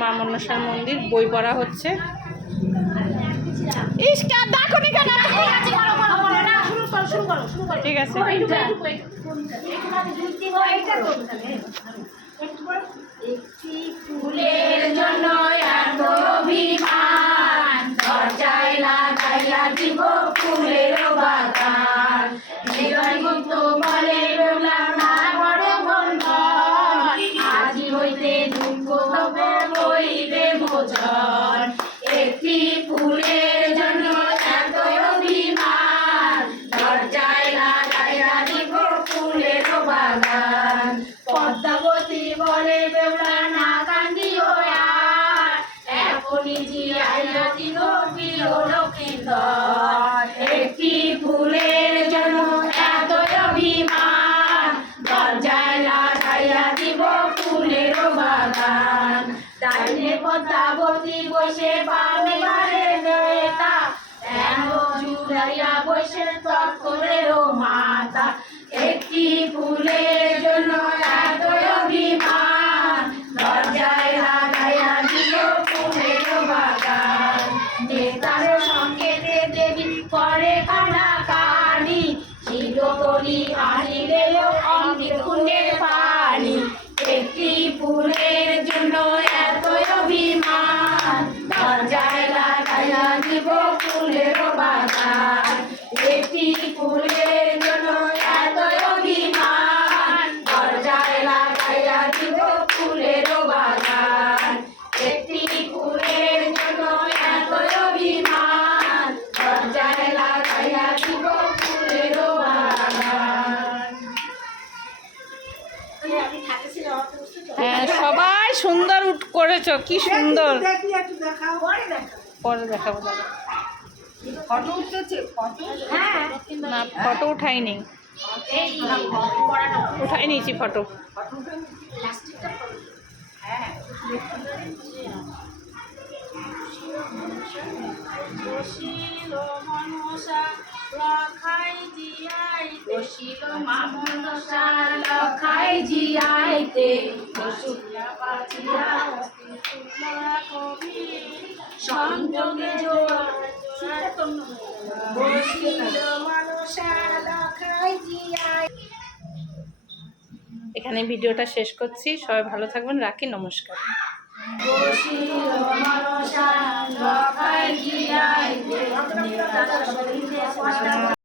মা মনসার মন্দির, বই পড়া হচ্ছে। ঠিক আছে, ফুলের জন্য এত অভিমান, দরজায় লাগাইয়া দিব ফুলের বাগান। জীবন্ত বলে বেলা না বড় বন্ধন, আজি হইতে দুঃখ তবে হইবে মোচন। একটি ফুলের জন্য এত অভিমান, দরজায় লাগাইয়া দিব ফুলের বাগান। পদ্মাবতী বলে বেলা না কান্দিও আর, এখনই জিয়াইয়া দিল প্রিয় লক্ষ্মীধর। একটি ফুলের জন্য এত অভিমান, দরজায় লাগাইয়া দিব ফুলের বাগান। ডাইনে পদ্মাবতী বসে বামে বারে নেতা, এমন জুড়াইয়া বসে তৎকরের মাতা। একটি ফুলের জন্য এত অভিমান, দরজায় লাগাইয়া দিল ফুলের বাগান। নেতার সংকেতে দেবী করে কানাকানি, চিরতরি আনিলেও অঙ্গে কুণ্ডের পানি। একটি ফুলের জন্য এত অভিমান, দরজায় লাগাইয়া দিব ফুলের বাগান। একটি ফুলের জন্য এত অভিমান, দরজায় লাগাইয়া দিব ফুলের বাগান। একটি ফুলের জন্য এত অভিমান, দরজায় লাগাইয়া দিব ফুলের বাগান। হ্যাঁ সবাই সুন্দর করেছো, কি সুন্দর। পরে দেখাবো দাদা। না ফটো উঠাইনি, উঠাই নিয়েছি ফটো। এখানে ভিডিওটা শেষ করছি, সবাই ভালো থাকবেন, রাখি, নমস্কার।